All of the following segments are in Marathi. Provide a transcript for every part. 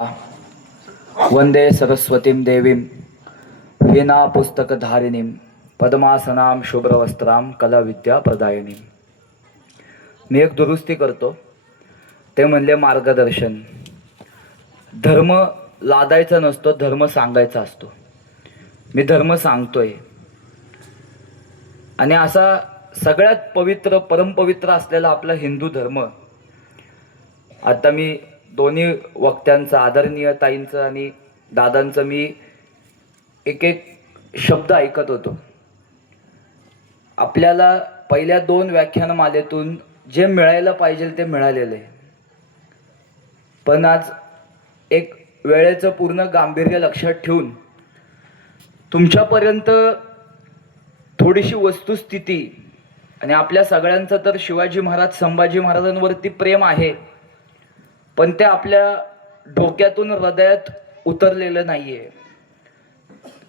वंदे सरस्वतीं देवीं वीणा पुस्तकधारिणीं पद्मासनां शुभ्रवस्त्रां कलाविद्या प्रदायिनीं. मी एक दुरुस्ती करतो. ते म्हणले मार्गदर्शन. धर्म लादायचा नसतो, धर्म सांगायचा असतो. मी धर्म सांगतोय. आणि असा सगळ्यात पवित्र परमपवित्र असलेला आपला हिंदू धर्म. आता मी दोन्ही वक्त्यांचं, आदरणीय ताईंचं आणि दादांचं मी एक एक शब्द ऐकत होतो. आपल्याला पहिल्या 2 व्याख्यानमालेतून जे मिळायला पाहिजे ते मिळालेलं आहे. पण आज एक वेळेचं पूर्ण गांभीर्य लक्षात ठेवून तुमच्यापर्यंत थोडीशी वस्तुस्थिती, आणि आपल्या सगळ्यांचं तर शिवाजी महाराज संभाजी महाराजांवरती प्रेम आहे, पण ते आपल्या डोक्यातून हृदयात उतरलेलं नाहीये.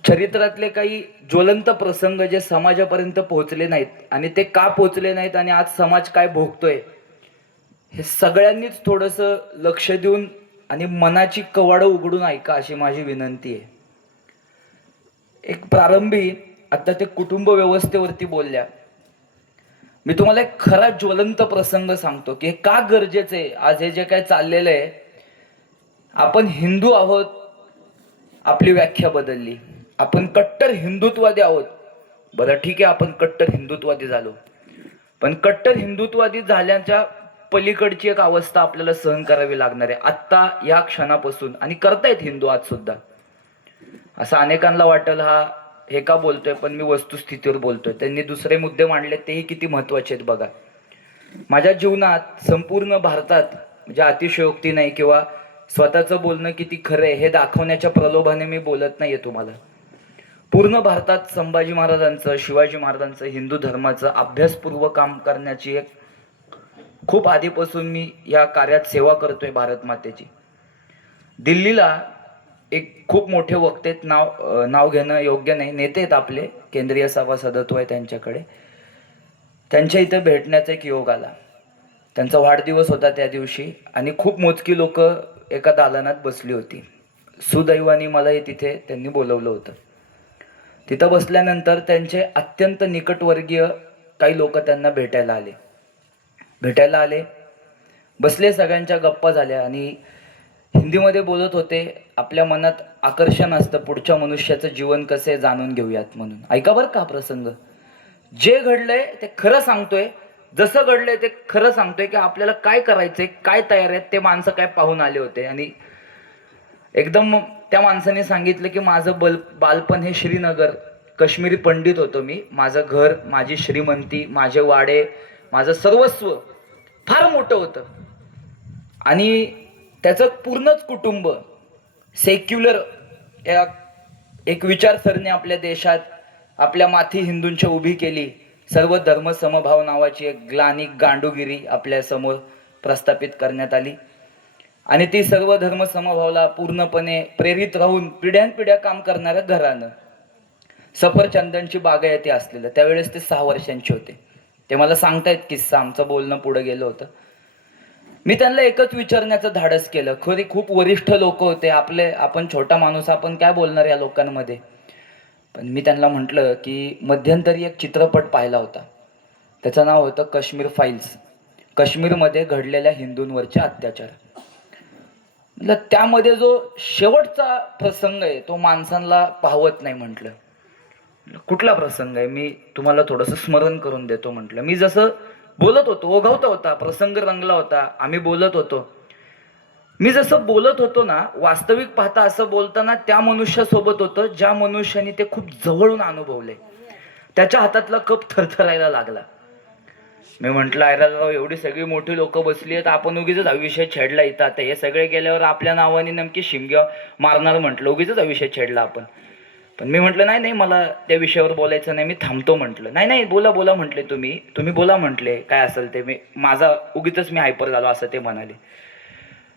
चरित्रातले काही ज्वलंत प्रसंग जे समाजापर्यंत पोहोचले नाहीत, आणि ते का पोहोचले नाहीत आणि आज समाज काय भोगतोय, हे सगळ्यांनीच थोडंसं लक्ष देऊन आणि मनाची कवाडं उघडून ऐका अशी माझी विनंती आहे. एक प्रारंभी आता ते कुटुंब व्यवस्थेवरती बोलल्या. मी तुम्हाला एक खरा ज्वलंत प्रसंग सांगतो की हे का गरजेचं आहे. आज हे जे काय चाललेलं आहे, आपण हिंदू आहोत, आपली व्याख्या बदलली. आपण कट्टर हिंदुत्ववादी आहोत. बरं ठीक आहे, आपण कट्टर हिंदुत्ववादी झालो, पण कट्टर हिंदुत्ववादी झाल्याच्या पलीकडची एक अवस्था आपल्याला सहन करावी लागणार आहे आत्ता या क्षणापासून. आणि करतायत हिंदू आज सुद्धा. असं अनेकांना वाटेल हा हे का बोलतोय, पण मी वस्तुस्थितीवर बोलतोय. त्यांनी दुसरे मुद्दे मांडले, तेही किती महत्वाचे आहेत बघा. माझ्या जीवनात संपूर्ण भारतात म्हणजे अतिशयोक्ती नाही किंवा स्वतःचं बोलणं किती खरं आहे हे दाखवण्याच्या प्रलोभाने मी बोलत नाहीये तुम्हाला. पूर्ण भारतात संभाजी महाराजांचं, शिवाजी महाराजांचं, हिंदू धर्माचं अभ्यासपूर्वक काम करण्याची एक खूप आधीपासून मी या कार्यात सेवा करतोय भारत मातेची. दिल्लीला एक खूप मोठे वक्ते, नाव घेणं योग्य नाही, नेते आहेत आपले, केंद्रीय सभासदत्व आहे त्यांच्याकडे. त्यांच्या इथे भेटण्याचा एक योग आला. त्यांचा वाढदिवस होता त्या दिवशी आणि खूप मोजकी लोक एका दालनात बसली होती. सुदैवाने मलाही तिथे त्यांनी बोलवलं होतं. तिथं बसल्यानंतर त्यांचे अत्यंत निकटवर्गीय काही लोक त्यांना भेटायला आले. बसले, सगळ्यांच्या गप्पा झाल्या आणि हिंदीमध्ये बोलत होते. आपल्या मनात आकर्षण असतं पुढच्या मनुष्याचं जीवन कसं आहे जाणून घेऊयात म्हणून. ऐका बरं का प्रसंग. जे घडलंय ते खरं सांगतोय, जसं घडलंय ते खरं सांगतोय की आपल्याला काय करायचंय, काय तयार आहेत. ते माणसं काय पाहून आले होते आणि एकदम त्या माणसाने सांगितलं की माझं बालपण हे श्रीनगर, काश्मीरी पंडित होतो मी. माझं घर, माझी श्रीमंती, माझे वाडे, माझं सर्वस्व फार मोठं होतं आणि त्याचं पूर्णच कुटुंब सेक्युलर एक विचारसरणी आपल्या देशात आपल्या माथी हिंदूंच्या उभी केली. सर्व धर्म समभाव नावाची एक ग्लानिक गांडूगिरी आपल्या समोर प्रस्थापित करण्यात आली आणि ती सर्व धर्म समभावला पूर्णपणे प्रेरित राहून पिढ्यानपिढ्या काम करणाऱ्या घरानं सफरचंदांची बागायती असलेलं. त्यावेळेस ते 6 वर्षांचे होते. ते मला सांगतायत किस्सा. आमचं बोलणं पुढे गेलं होतं. मी त्यांना एकच विचारण्याचं धाडस केलं. खरी खूप वरिष्ठ लोक होते आपले, आपण छोटा माणूस, आपण काय बोलणार या लोकांमध्ये. पण मी त्यांना म्हटलं की मध्यंतरी एक चित्रपट पाहिला होता, त्याचं नाव होतं काश्मीर फाईल्स. काश्मीरमध्ये घडलेल्या हिंदूंवरचे अत्याचार. म्हटलं त्यामध्ये जो शेवटचा प्रसंग आहे तो माणसांना पाहवत नाही. म्हटलं कुठला प्रसंग आहे, मी तुम्हाला थोडंसं स्मरण करून देतो. म्हटलं मी जसं बोलत होतो, ओघवता होता, प्रसंग रंगला होता, आम्ही बोलत होतो. मी जसं बोलत होतो ना, वास्तविक पाहता असं बोलताना त्या मनुष्यासोबत होतं ज्या मनुष्याने ते खूप जवळून अनुभवले. त्याच्या हातातला कप थरथरायला लागला. मी म्हटलं अरे राव, एवढी सगळी मोठी लोक बसली आहेत, आपण उगीच हा विषय छेडला इथं. आता हे सगळे गेल्यावर आपल्या नावाने नमकी शिमग्या मारणार. म्हटलं उगीच हा विषय छेडला आपण. पण मी म्हटलं नाही, मला त्या विषयावर बोलायचं नाही, मी थांबतो. म्हटलं नाही, बोला म्हटले, तुम्ही बोला म्हटले, काय असेल ते. माझा उगीच मी हायपर झालो असं ते म्हणाले.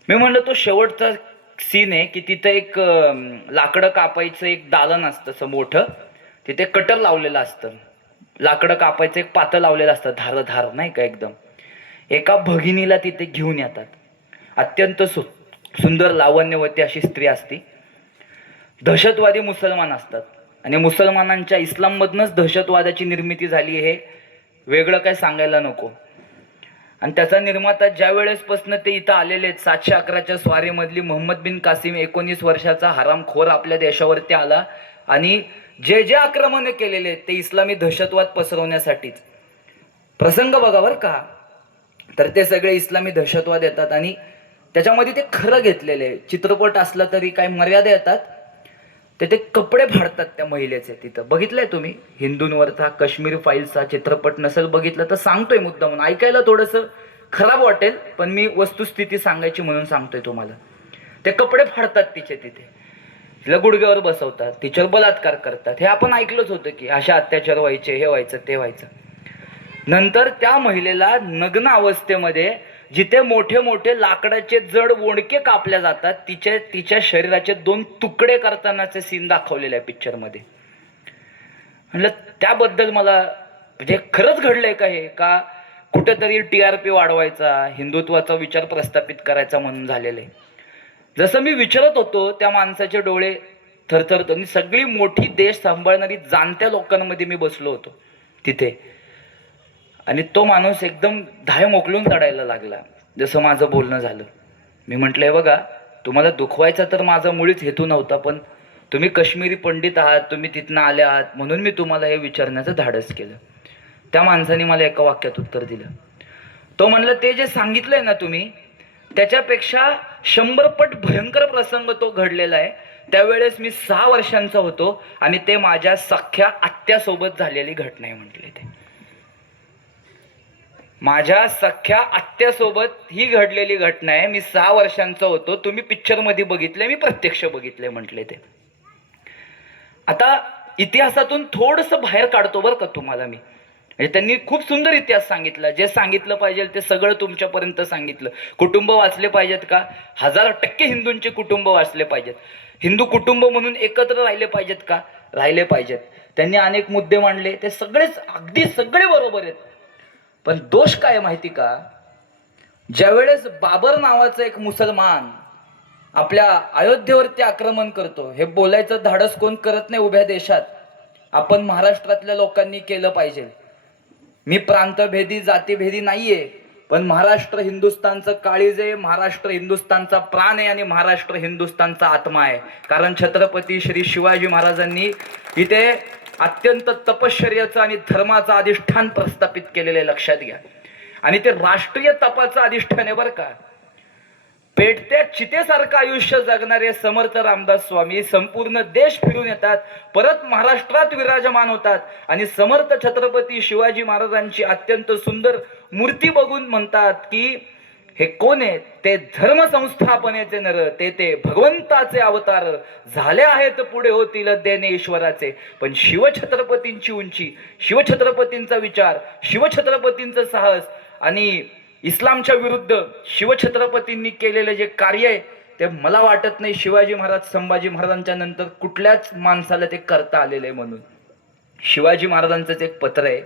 मी म्हणलं तो शेवटचा सीन आहे की तिथं एक लाकडं कापायचं एक दालन असतं असं मोठं. तिथे कटर लावलेलं असतं, लाकडं कापायचं एक पातं लावलेलं असतं, धार नाही का एकदम. एका भगिनीला तिथे घेऊन येतात. अत्यंत सुंदर लावण्यवती अशी स्त्री असती. दहशतवादी मुसलमान असतात आणि मुसलमानांच्या इस्लाममधनंच दहशतवादाची निर्मिती झाली हे वेगळं काय सांगायला नको. आणि त्याचा निर्माता ज्या वेळेसपासून ते इथं आलेले आहेत, 711च्या स्वारीमधली मोहम्मद बिन कासिम 19 वर्षाचा हरामखोर आपल्या देशावरती आला आणि जे जे आक्रमण केलेले आहेत ते इस्लामी दहशतवाद पसरवण्यासाठीच. प्रसंग बघा बरं का, तर ते सगळे इस्लामी दहशतवाद येतात आणि त्याच्यामध्ये ते खरं घेतलेले. चित्रपट असला तरी काही मर्यादा येतात. ते कपडे फाडतात त्या महिलेचे. तिथं बघितलंय तुम्ही हिंदूंवरचा काश्मीर फाईल्सचा चित्रपट नसेल बघितलं तर सांगतोय मुद्दा म्हणून. ऐकायला थोडंसं खराब वाटेल पण मी वस्तुस्थिती सांगायची म्हणून सांगतोय तुम्हाला. ते कपडे फाडतात तिचे, तिथे तिला गुडघ्यावर बसवतात, तिच्यावर बलात्कार करतात. हे आपण ऐकलंच होतं की अशा अत्याचार व्हायचे, हे व्हायचं ते व्हायचं. नंतर त्या महिलेला नग्न अवस्थेमध्ये जिथे मोठे मोठे लाकडाचे जड वोंडके कापल्या जातात तिच्या शरीराचे 2 तुकडे करतानाचे सीन दाखवलेले आहे पिक्चरमध्ये. म्हणलं त्याबद्दल मला म्हणजे खरंच घडलंय का हे, का कुठेतरी TRP वाढवायचा, हिंदुत्वाचा विचार प्रस्थापित करायचा म्हणून झालेलं आहे. जसं मी विचारत होतो त्या माणसाचे डोळे थरथरत आणि सगळी मोठी देश सांभाळणारी जाणत्या लोकांमध्ये मी बसलो होतो तिथे. आणि तो माणूस एकदम धाय मोकलून काढायला लागला जसं माझं बोलणं झालं. मी म्हटलं हे बघा, तुम्हाला दुखवायचा तर माझा मुळीच हेतू नव्हता, पण तुम्ही काश्मीरी पंडित आहात, तुम्ही तिथनं आले आहात म्हणून मी तुम्हाला हे विचारण्याचं धाडस केलं. त्या माणसाने मला एका वाक्यात उत्तर दिलं. तो म्हणलं ते जे सांगितलंय ना तुम्ही त्याच्यापेक्षा 100 पट भयंकर प्रसंग तो घडलेला आहे. त्यावेळेस मी 6 वर्षांचा होतो आणि ते माझ्या सख्या आत्यासोबत झालेली घटना आहे म्हटले. ते माझ्या सख्या आत्यासोबत ही घडलेली घटना आहे. मी 6 वर्षांचा होतो. तुम्ही पिक्चरमध्ये बघितलंय, मी प्रत्यक्ष बघितलंय म्हटले. ते आता इतिहासातून थोडंसं बाहेर काढतो बरं का तुम्हाला मी. म्हणजे त्यांनी खूप सुंदर इतिहास सांगितला. जे सांगितलं पाहिजे ते सगळं तुमच्यापर्यंत सांगितलं. कुटुंब वाचले पाहिजेत का? 1000% हिंदूंचे कुटुंब वाचले पाहिजेत. हिंदू कुटुंब म्हणून एकत्र राहिले पाहिजेत का? राहिले पाहिजेत. त्यांनी अनेक मुद्दे मांडले, ते सगळेच अगदी सगळे बरोबर आहेत. पण दोष काय माहिती का, ज्यावेळेस बाबर नावाचा एक मुसलमान आपल्या अयोध्येवरती आक्रमण करतो, हे बोलायचं धाडस कोण करत नाही उभ्या देशात. आपण महाराष्ट्रातल्या लोकांनी केलं पाहिजे. मी प्रांतभेदी जातीभेदी नाहीये, पण महाराष्ट्र हिंदुस्थानचं काळीज आहे, महाराष्ट्र हिंदुस्थानचा प्राण आहे आणि महाराष्ट्र हिंदुस्थानचा आत्मा आहे. कारण छत्रपती श्री शिवाजी महाराजांनी इथे अत्यंत तपश्चर्याचं आणि धर्माचं अधिष्ठान प्रस्थापित केलेले लक्षात घ्या. आणि ते राष्ट्रीय तपाचं अधिष्ठान आहे बरं का. पेटत्या चितेसारखं आयुष्य जगणारे समर्थ रामदास स्वामी संपूर्ण देश फिरून येतात, परत महाराष्ट्रात विराजमान होतात आणि समर्थ छत्रपती शिवाजी महाराजांची अत्यंत सुंदर मूर्ती बघून म्हणतात की हे कोण आहे? ते धर्म संस्थापनेचे नर, ते भगवंताचे अवतार झाले आहेत, पुढे होतील देणे ईश्वराचे. पण शिवछत्रपतींची उंची, शिवछत्रपतींचा विचार, शिवछत्रपतींचं साहस आणि इस्लामच्या विरुद्ध शिवछत्रपतींनी केलेले जे कार्य आहे ते मला वाटत नाही शिवाजी महाराज संभाजी महाराजांच्या नंतर कुठल्याच माणसाला ते करता आलेलं आहे. म्हणून शिवाजी महाराजांचंच एक पत्र आहे.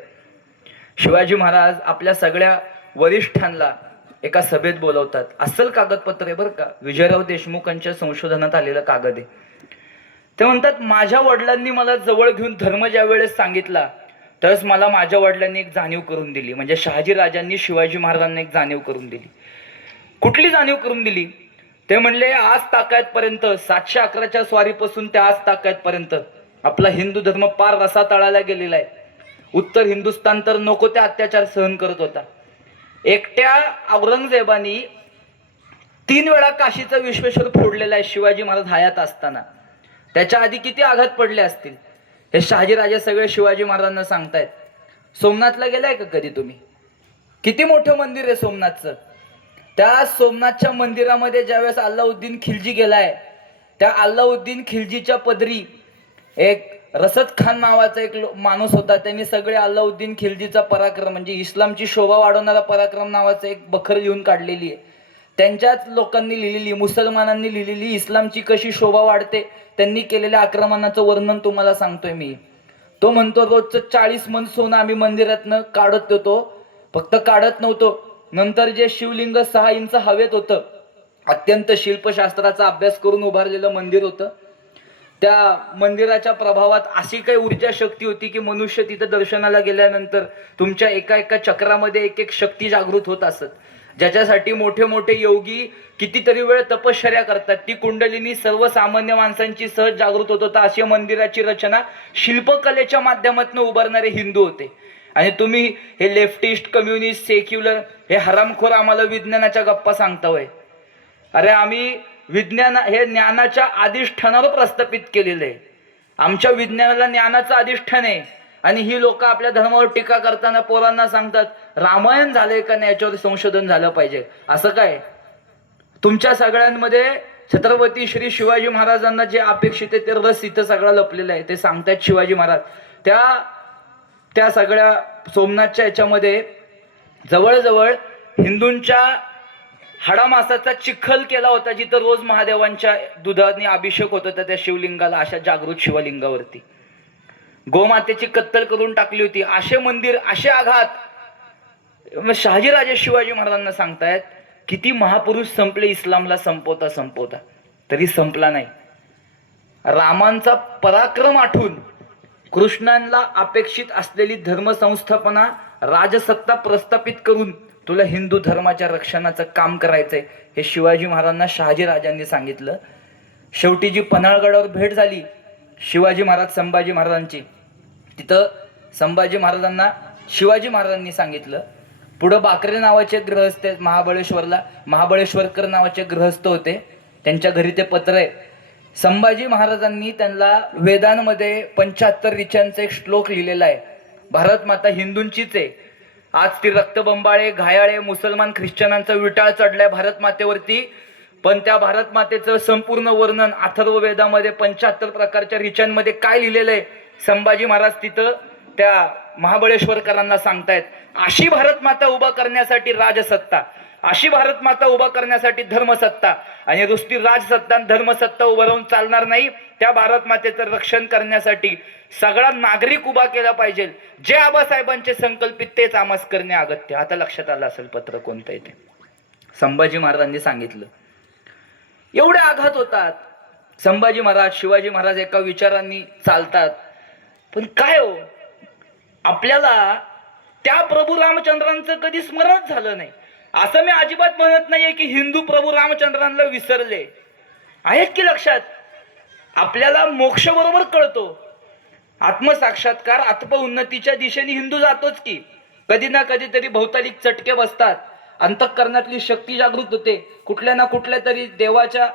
शिवाजी महाराज आपल्या सगळ्या वरिष्ठांना एका सभेत बोलवतात. अस्सल कागदपत्र आहे बरं का, विजयराव देशमुखांच्या संशोधनात आलेलं कागद आहे. ते म्हणतात माझ्या वडिलांनी मला जवळ घेऊन धर्म ज्या वेळेस सांगितला त्यावेळेस मला माझ्या वडिलांनी एक जाणीव करून दिली. म्हणजे शहाजी राजांनी शिवाजी महाराजांना एक जाणीव करून दिली. कुठली जाणीव करून दिली? ते म्हणले आज ताकदपर्यंत 711च्या स्वारीपासून ते आज ताकदपर्यंत आपला हिंदू धर्म पार रसा तळाला गेलेला आहे. उत्तर हिंदुस्थान तर नको ते अत्याचार सहन करत होता. एकट्या औरंगजेबानी 3 वेळा काशीचा विश्वेश्वर फोडलेला आहे शिवाजी महाराज हयात असताना. त्याच्या आधी किती आघात पडले असतील हे शहाजीराजे सगळे शिवाजी महाराजांना सांगतायत. सोमनाथला गेलाय का कधी तुम्ही? किती मोठं मंदिर आहे सोमनाथचं. त्या सोमनाथच्या मंदिरामध्ये ज्यावेळेस अल्लाउद्दीन खिलजी गेलाय, त्या अल्लाउद्दीन खिलजीच्या पदरी एक रसद खान नावाचा एक माणूस होता. त्यांनी सगळे अल्लाउद्दीन खिलजीचा पराक्रम म्हणजे इस्लामची शोभा वाढवणारा पराक्रम नावाचं एक बखर लिहून काढलेली आहे. त्यांच्याच लोकांनी लिहिलेली, मुसलमानांनी लिहिलेली इस्लामची कशी शोभा वाढते त्यांनी केलेल्या आक्रमणाचं वर्णन तुम्हाला सांगतोय मी. तो म्हणतो रोजचं 40 मन सोनं आम्ही मंदिरातनं काढत होतो. फक्त काढत नव्हतो, नंतर जे शिवलिंग 6 इंच हवेत होतं अत्यंत शिल्पशास्त्राचा अभ्यास करून उभारलेलं मंदिर होतं. त्या मंदिराच्या प्रभावात अशी काही ऊर्जा शक्ती होती की मनुष्य तिथं दर्शनाला गेल्यानंतर तुमच्या एका एका चक्रामध्ये एक एक शक्ती जागृत होत असत, ज्याच्यासाठी मोठे मोठे योगी कितीतरी वेळ तपश्चर्या करतात. ती कुंडलिनी सर्वसामान्य माणसांची सहज जागृत होत होता. अशी मंदिराची रचना शिल्पकलेच्या माध्यमातून उभारणारे हिंदू होते. आणि तुम्ही हे लेफ्टिस्ट, कम्युनिस्ट, सेक्युलर हे हरामखोर आम्हाला विज्ञानाच्या गप्पा सांगता होय. अरे आम्ही विज्ञान हे ज्ञानाच्या अधिष्ठानावर प्रस्थापित केलेलं आहे. आमच्या विज्ञानाला ज्ञानाचं अधिष्ठान आहे. आणि ही लोक आपल्या धर्मावर टीका करताना पोरांना सांगतात रामायण झालंय का नाही याच्यावर संशोधन झालं पाहिजे. असं काय? तुमच्या सगळ्यांमध्ये छत्रपती श्री शिवाजी महाराजांना जे अपेक्षित आहे ते रस इथं सगळा लपलेला आहे. ते सांगतात शिवाजी महाराज त्या सगळ्या सोमनाथच्या याच्यामध्ये जवळजवळ हिंदूंच्या हाडामासाचा चिखल केला होता, जिथं रोज महादेवांच्या दुधाने अभिषेक होत होता त्या शिवलिंगाला, अशा जागृत शिवलिंगावरती गोमातेची कत्तल करून टाकली होती. असे मंदिर, असे आघात शहाजीराजे शिवाजी महाराजांना सांगतायत. किती महापुरुष संपले इस्लामला संपवता तरी संपला नाही. रामांचा पराक्रम आठवून कृष्णांना अपेक्षित असलेली धर्मसंस्थापना, राजसत्ता प्रस्थापित करून तुला हिंदू धर्माच्या रक्षणाचं काम करायचंय हे शिवाजी महाराजांना शहाजीराजांनी सांगितलं. शेवटी जी पन्हाळगडावर भेट झाली शिवाजी महाराज संभाजी महाराजांची, तिथं संभाजी महाराजांना शिवाजी महाराजांनी सांगितलं. पुढं बाकरे नावाचे गृहस्थ महाबळेश्वरला, महाबळेश्वरकर नावाचे गृहस्थ होते, त्यांच्या घरी ते पत्र आहे. संभाजी महाराजांनी त्यांना वेदांमध्ये 75 ऋचांचा एक श्लोक लिहिलेला आहे. भारत माता हिंदूंचीच आहे. आज ती रक्तबंबाळे, घायाळे, मुसलमान, ख्रिश्चनांचा विटाळ चढलाय भारत मातेवरती, पण त्या भारत मातेचं संपूर्ण वर्णन अथर्व वेदामध्ये 75 प्रकारच्या ऋचांमध्ये काय लिहिलेलं आहे संभाजी महाराज तिथं त्या महाबळेश्वरकरांना सांगतायत. अशी भारत माता उभा करण्यासाठी राजसत्ता, अशी भारत माता उभा करण्यासाठी धर्मसत्ता, आणि नुसती राजसत्ता आणि धर्मसत्ता उभं राहून चालणार नाही. त्या भारत मातेचं रक्षण करण्यासाठी सगळा नागरिक उभा केला पाहिजे. जे आबासाहेबांचे संकल्पित तेच आमस करणे अगत्य. आता लक्षात आलं असेल पत्र कोणतं आहे ते. संभाजी महाराजांनी सांगितलं. एवढे आघात होतात. संभाजी महाराज, शिवाजी महाराज एका विचारांनी चालतात. पण काय हो, आपल्याला त्या प्रभू रामचंद्रांचं कधी स्मरणच झालं नाही. असं मी अजिबात म्हणत नाहीये की हिंदू प्रभू रामचंद्रांना विसरले आहेत की लक्षात. आपल्याला मोक्ष बरोबर कळतो. आत्मसाक्षात्कार, आत्मउन्नतीच्या दिशेने हिंदू जातोच की. कधी ना कधीतरी भौतालिक चटके बसतात, अंतःकरणातली शक्ती जागृत होते, कुठल्या ना कुठल्या तरी देवाच्या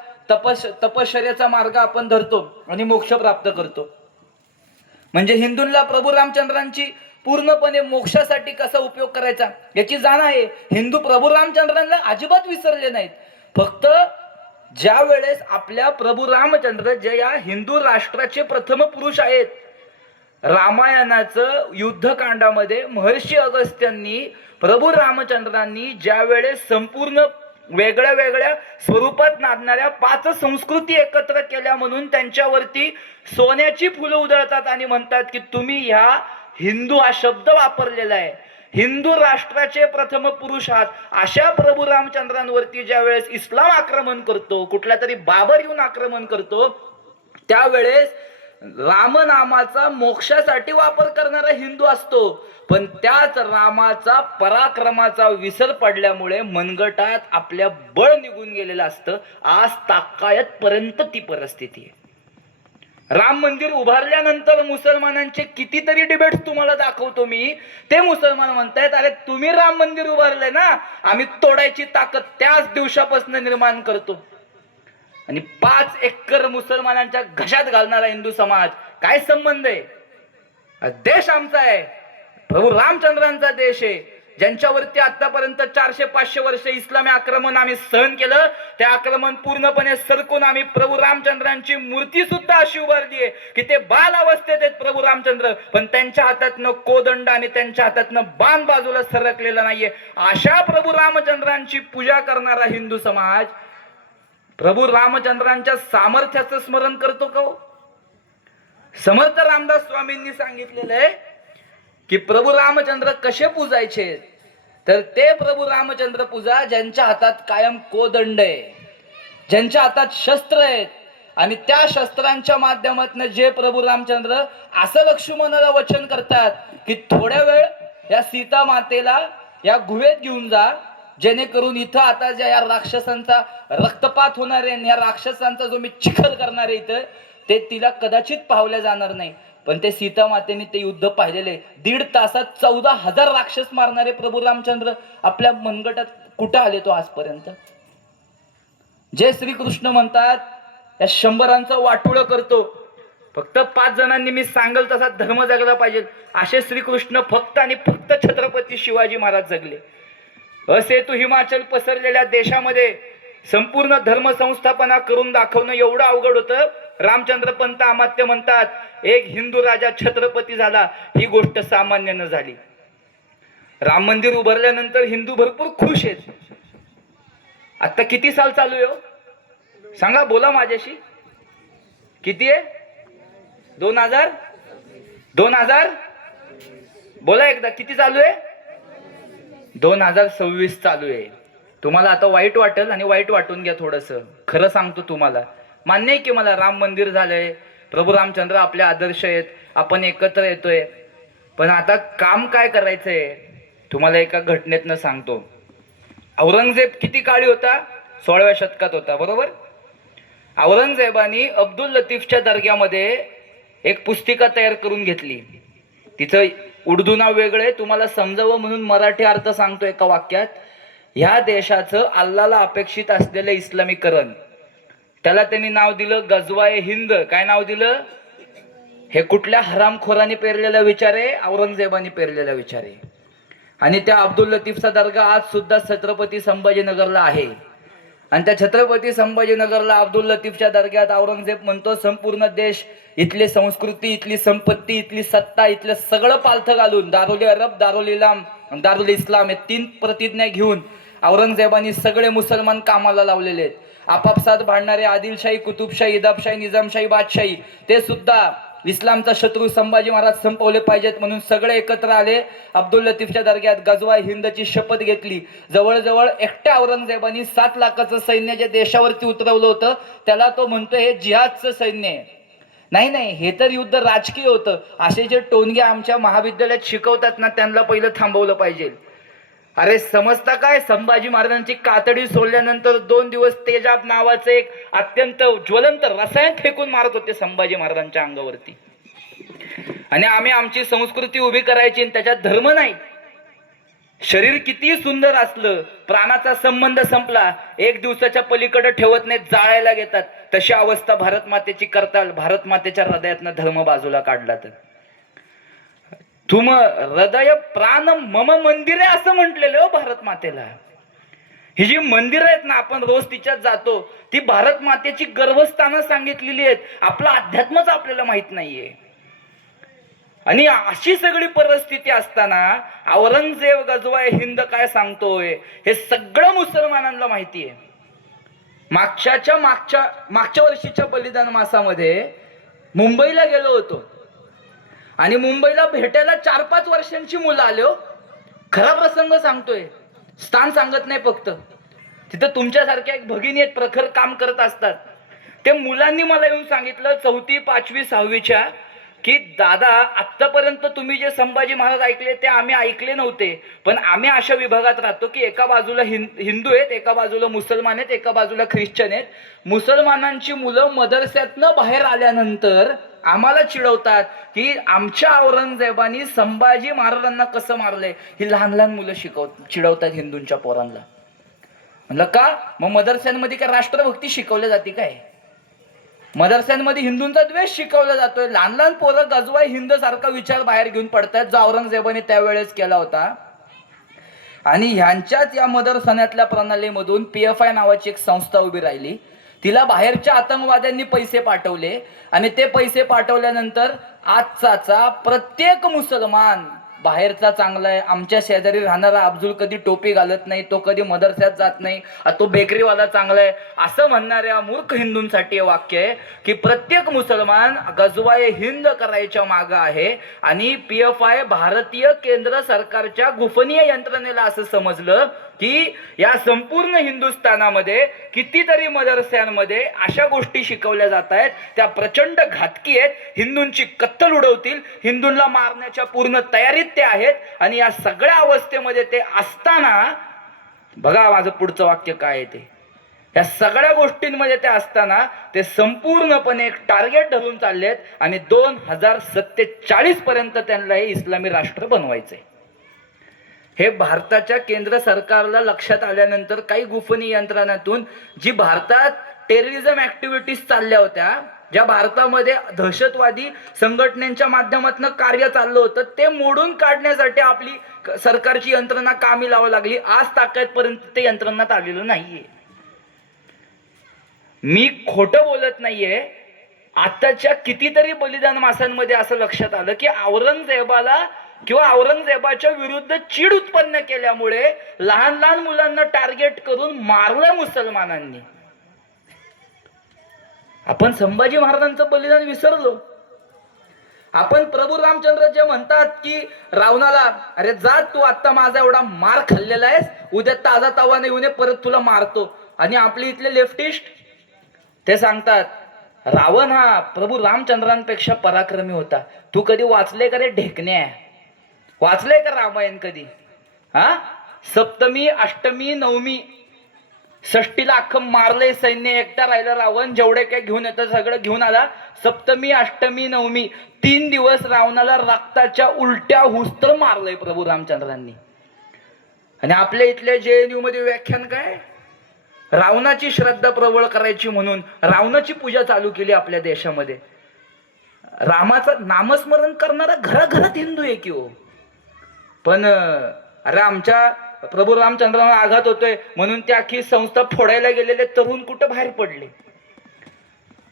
तपश्चर्याचा मार्ग आपण धरतो आणि मोक्ष प्राप्त करतो. म्हणजे हिंदूंना प्रभू रामचंद्रांची पूर्णपणे मोक्षासाठी कसा उपयोग करायचा याची जाण आहे. हिंदू प्रभू रामचंद्रांना अजिबात विसरले नाहीत. फक्त ज्या वेळेस आपल्या प्रभू रामचंद्र जे या हिंदू राष्ट्राचे प्रथम पुरुष आहेत, रामायणाचं युद्धकांडामध्ये महर्षी अगस्त्यांनी प्रभू रामचंद्रांनी ज्या वेळेस संपूर्ण वेगळ्या वेगळ्या स्वरूपात नांदणाऱ्या 5 संस्कृती एकत्र केल्या म्हणून त्यांच्यावरती सोन्याची फुलं उधळतात आणि म्हणतात की तुम्ही ह्या हिंदू हा शब्द वापरलेला आहे, हिंदू राष्ट्राचे प्रथम पुरुष आहात. अशा प्रभू रामचंद्रांवरती ज्या वेळेस इस्लाम आक्रमण करतो, कुठला तरी बाबर येऊन आक्रमण करतो, त्यावेळेस रामनामाचा मोक्षासाठी वापर करणारा हिंदू असतो. पण त्याच रामाचा पराक्रमाचा विसर पडल्यामुळे मनगटात आपल्या बळ निघून गेलेलं असतं. आज ताकायत पर्यंत ती परिस्थिती आहे. राम मंदिर उभारल्यानंतर मुसलमानांचे कितीतरी डिबेट्स तुम्हाला दाखवतो मी. ते मुसलमान म्हणतायत अरे तुम्ही राम मंदिर उभारले ना, आम्ही तोडायची ताकद त्याच दिवसापासून निर्माण करतो. आणि 5 एकर मुसलमानांच्या घशात घालणारा हिंदू समाज, काय संबंध आहे? देश आमचा आहे, प्रभू रामचंद्रांचा देश आहे. ज्यांच्यावरती आतापर्यंत 400-500 वर्ष इस्लामी आक्रमण आम्ही सहन केलं, ते आक्रमण पूर्णपणे सरकून आम्ही प्रभू रामचंद्रांची मूर्ती सुद्धा अशी उभारली आहे की ते बाल अवस्थेत आहेत प्रभू रामचंद्र, पण त्यांच्या हातातनं कोदंड आणि त्यांच्या हातातनं बाण बाजूला सरकलेला नाहीये. अशा प्रभू रामचंद्रांची पूजा करणारा हिंदू समाज प्रभू रामचंद्रांच्या सामर्थ्याचं स्मरण करतो का? समर्थ रामदास स्वामींनी सांगितलेलं आहे की प्रभू रामचंद्र कसे पूजायचे, तर ते प्रभू रामचंद्र पूजा ज्यांच्या हातात कायम कोदंड आहे. ज्यांच्या हातात शस्त्र आहेत आणि त्या शस्त्रांच्या माध्यमातून जे प्रभू रामचंद्र असं लक्ष्मणाला वचन करतात की थोड्या वेळ या सीता मातेला या गुहेत घेऊन जा, जेणेकरून इथं आता ज्या या राक्षसांचा रक्तपात होणार आहे, या राक्षसांचा जो मी चिखल करणार आहे इथं, ते तिला कदाचित पावल्या जाणार नाही. पण ते सीता मातेने ते युद्ध पाहिलेले, 1.5 तासात 14,000 राक्षस मारणारे प्रभू रामचंद्र आपल्या मनगटात कुठं आले तो आजपर्यंत. जे श्रीकृष्ण म्हणतात या 100 वाटोळं करतो, फक्त 5 जणांनी मी सांगल तसा धर्म जगला पाहिजे असे श्रीकृष्ण फक्त आणि फक्त छत्रपती शिवाजी महाराज जगले. असेतू हिमाचल पसरलेल्या देशामध्ये संपूर्ण धर्म संस्थापना करून दाखवणं एवढं अवघड होतं. रामचंद्र पंत अमात्य म्हणतात एक हिंदू राजा छत्रपती झाला, ही गोष्ट सामान्य न झाली. राम मंदिर उभारल्यानंतर हिंदू भरपूर खुश आहेत. आता किती साल चालू आहे हो? सांगा, बोला माझ्याशी. किती आहे? 2000 बोला एकदा, किती चालू आहे? 2026 चालू आहे. तुम्हाला आता वाईट वाटेल आणि वाईट वाटून घ्या थोडंसं. खरं सांगतो तुम्हाला, मान्य आहे की मला राम मंदिर झालंय, प्रभू रामचंद्र आपले आदर्श आहेत, आपण एकत्र येतोय, पण आता काम काय करायचंय तुम्हाला एका घटनेतनं सांगतो. औरंगजेब किती काळी होता? 16व्या शतकात होता, बरोबर. औरंगजेबानी अब्दुल लतीफच्या दर्ग्यामध्ये एक पुस्तिका तयार करून घेतली. तिचं उर्दू नाव वेगळं आहे, तुम्हाला समजावं म्हणून मराठी अर्थ सांगतो एका वाक्यात. ह्या देशाचं अल्लाला अपेक्षित असलेलं इस्लामीकरण, त्याला त्यांनी नाव दिलं गजवाए हिंद. काय नाव दिलं? हे कुठल्या हरामखोराने पेरलेला विचार आहे? औरंगजेबाने पेरलेला विचार आहे. आणि त्या अब्दुल लतीफचा दर्गा आज सुद्धा छत्रपती संभाजीनगरला आहे. आणि त्या छत्रपती संभाजीनगरला अब्दुल लतीफच्या दर्ग्यात औरंगजेब म्हणतो संपूर्ण देश, इथली संस्कृती, इथली संपत्ती, इथली सत्ता, इथलं सगळं पालथं घालून दारुल अरब, दारुल इस्लाम हे 3 प्रतिज्ञा घेऊन औरंगजेबानी सगळे मुसलमान कामाला लावलेले आहेत. आपापसात भांडणारे आदिलशाही, कुतुबशाही, इदाबशाही, निजामशाही, बादशाही, ते सुद्धा इस्लामचा शत्रू संभाजी महाराज संपवले पाहिजेत म्हणून सगळे एकत्र आले. अब्दुल लतीफच्या दर्ग्यात गजवाए हिंदची शपथ घेतली. जवळजवळ एकट्या औरंगजेबानी 7 लाखाचं सैन्य जे देशावरती उतरवलं होतं, त्याला तो म्हणतो हे जिहादचं सैन्य आहे. नाही, हे तर युद्ध राजकीय होतं. असे जे टोनगे आमच्या महाविद्यालयात शिकवतात ना, त्यांना पहिलं थांबवलं पाहिजे. अरे समजता काय? संभाजी महाराजांची कातडी सोडल्यानंतर 2 दिवस तेजाब नावाचं एक अत्यंत ज्वलंत रसायन फेकून मारत होते संभाजी महाराजांच्या अंगावरती. आणि आम्ही आमची संस्कृती उभी करायची आणि त्याच्यात धर्म नाही. शरीर किती सुंदर असलं, प्राणाचा संबंध संपला, 1 दिवसाच्या पलीकडे ठेवत नाहीत, जाळायला घेतात. तशी अवस्था भारत मातेची करताल. भारत मातेच्या हृदयातनं धर्म बाजूला काढला तर तुम हृदय प्राण मम मंदिर आहे असं म्हटलेलं भारत मातेला. ही जी मंदिर आहेत ना, आपण रोज तिच्यात जातो, ती भारत मातेची गर्भस्थानं सांगितलेली आहेत. आपलं अध्यात्मच आपल्याला माहित नाहीये. आणि अशी सगळी परिस्थिती असताना औरंगजेब गजवाए हिंद काय सांगतोय हे सगळं मुसलमानांना माहिती आहे. मागच्या वर्षीच्या बलिदान मासामध्ये मुंबईला गेलो होतो आणि मुंबईला भेटायला 4-5 वर्षांची मुलं आले हो. खरा प्रसंग सांगतोय, स्थान सांगत नाही फक्त. तिथं तुमच्यासारख्या एक भगिनी आहेत, प्रखर काम करत असतात. ते मुलांनी मला येऊन सांगितलं 4वी, 5वी, 6वीच्या की दादा आत्तापर्यंत तुम्ही जे संभाजी महाराज ऐकले ते आम्ही ऐकले नव्हते, पण आम्ही अशा विभागात राहतो की एका बाजूला हिंदू आहेत, एका बाजूला मुसलमान आहेत, एका बाजूला ख्रिश्चन आहेत. मुसलमानांची मुलं मदरस्यातनं बाहेर आल्यानंतर आम्हाला चिडवतात की आमच्या औरंगजेबानी संभाजी महाराजांना कसं मारलंय. ही लहान लहान मुलं चिडवतात हिंदूंच्या पोरांना. म्हणलं का? मग मदरस्यांमध्ये काय राष्ट्रभक्ती शिकवली जाते काय? मदरस्यांमध्ये हिंदूंचा द्वेष शिकवला जातोय. लहान लहान पोरं गजवाए हिंद सारखा विचार बाहेर घेऊन पडतात, जो औरंगजेबाने त्यावेळेस केला होता. आणि ह्यांच्याच या मदरसाण्यातल्या प्रणालीमधून PFI नावाची एक संस्था उभी राहिली. तिला बाहेरच्या आतंकवाद्यांनी पैसे पाठवले आणि ते पैसे पाठवल्यानंतर आजचा प्रत्येक मुसलमान बाहेरचा चांगला आहे. आमच्या शेजारी राहणारा अब्दुल कधी टोपी घालत नाही, तो कधी मदरस्यात जात नाही, तो बेकरीवाला चांगला आहे असं म्हणणाऱ्या मूर्ख हिंदूंसाठी हे वाक्य आहे की प्रत्येक मुसलमान गजवाए हिंद करायच्या मागं आहे. आणि PFI भारतीय केंद्र सरकारच्या गोपनीय यंत्रणेला असं समजलं की या संपूर्ण हिंदुस्थानामध्ये कितीतरी मदरस्यांमध्ये अशा गोष्टी शिकवल्या जात आहेत त्या प्रचंड घातकी आहेत, हिंदूंची कत्तल उडवतील, हिंदूंना मारण्याच्या पूर्ण तयारीत ते आहेत. आणि या सगळ्या अवस्थेमध्ये ते असताना बघा माझं पुढचं वाक्य काय आहे ते, या सगळ्या गोष्टींमध्ये ते असताना ते संपूर्णपणे एक टार्गेट धरून चाललेत आणि 2047 पर्यंत त्यांना हे इस्लामी राष्ट्र बनवायचंय. हे भारताच्या केंद्र सरकारला लक्षात आल्यानंतर काही गुफनी यंत्रणातून जी भारतात टेररिझम ऍक्टिव्हिटीज चालल्या होत्या, ज्या भारतामध्ये दहशतवादी संघटनेच्या माध्यमातून कार्य चाललं होतं, ते मोडून काढण्यासाठी आपली सरकारची यंत्रणा कामी लावावी लागली. आज ताकदपर्यंत ते यंत्रणात आलेलं नाहीये. मी खोटं बोलत नाहीये. आताच्या कितीतरी बलिदान मासांमध्ये असं लक्षात आलं की औरंगजेबाला किंवा औरंगजेबाच्या विरुद्ध चीड उत्पन्न केल्यामुळे लहान लहान मुलांना टार्गेट करून मारलं मुसलमानांनी. आपण संभाजी महाराजांचं बलिदान विसरलो. आपण प्रभू रामचंद्र जे म्हणतात की रावणाला, अरे जा तू आता माझा एवढा मार खाल्लेला आहेस, उद्या ताजा तवा येऊन परत तुला मारतो. आणि आपले इथले लेफ्टिस्ट ते सांगतात रावण हा प्रभू रामचंद्रांपेक्षा पराक्रमी होता. तू कधी वाचले का रे ढेकण्या? वाचले का रामायण कधी? हा, सप्तमी अष्टमी नवमी षष्टीला अख्खं मारले सैन्य, एकटा राहिला रावण. जेवढे काय घेऊन येतं सगळं घेऊन आला. सप्तमी अष्टमी नवमी 3 दिवस रावणाला रक्ताच्या उलट्या हुस्तर मारलंय प्रभू रामचंद्रांनी. आणि आपल्या इथल्या JNU मध्ये व्याख्यान काय, रावणाची श्रद्धा प्रबळ करायची म्हणून रावणाची पूजा चालू केली आपल्या देशामध्ये. रामाचं नामस्मरण करणारा घराघरात हिंदू आहे की हो. पण अरे आमच्या प्रभू रामचंद्रांना आघात होतोय म्हणून त्या अख्खी संस्था फोडायला गेलेले तरुण कुठं बाहेर पडले.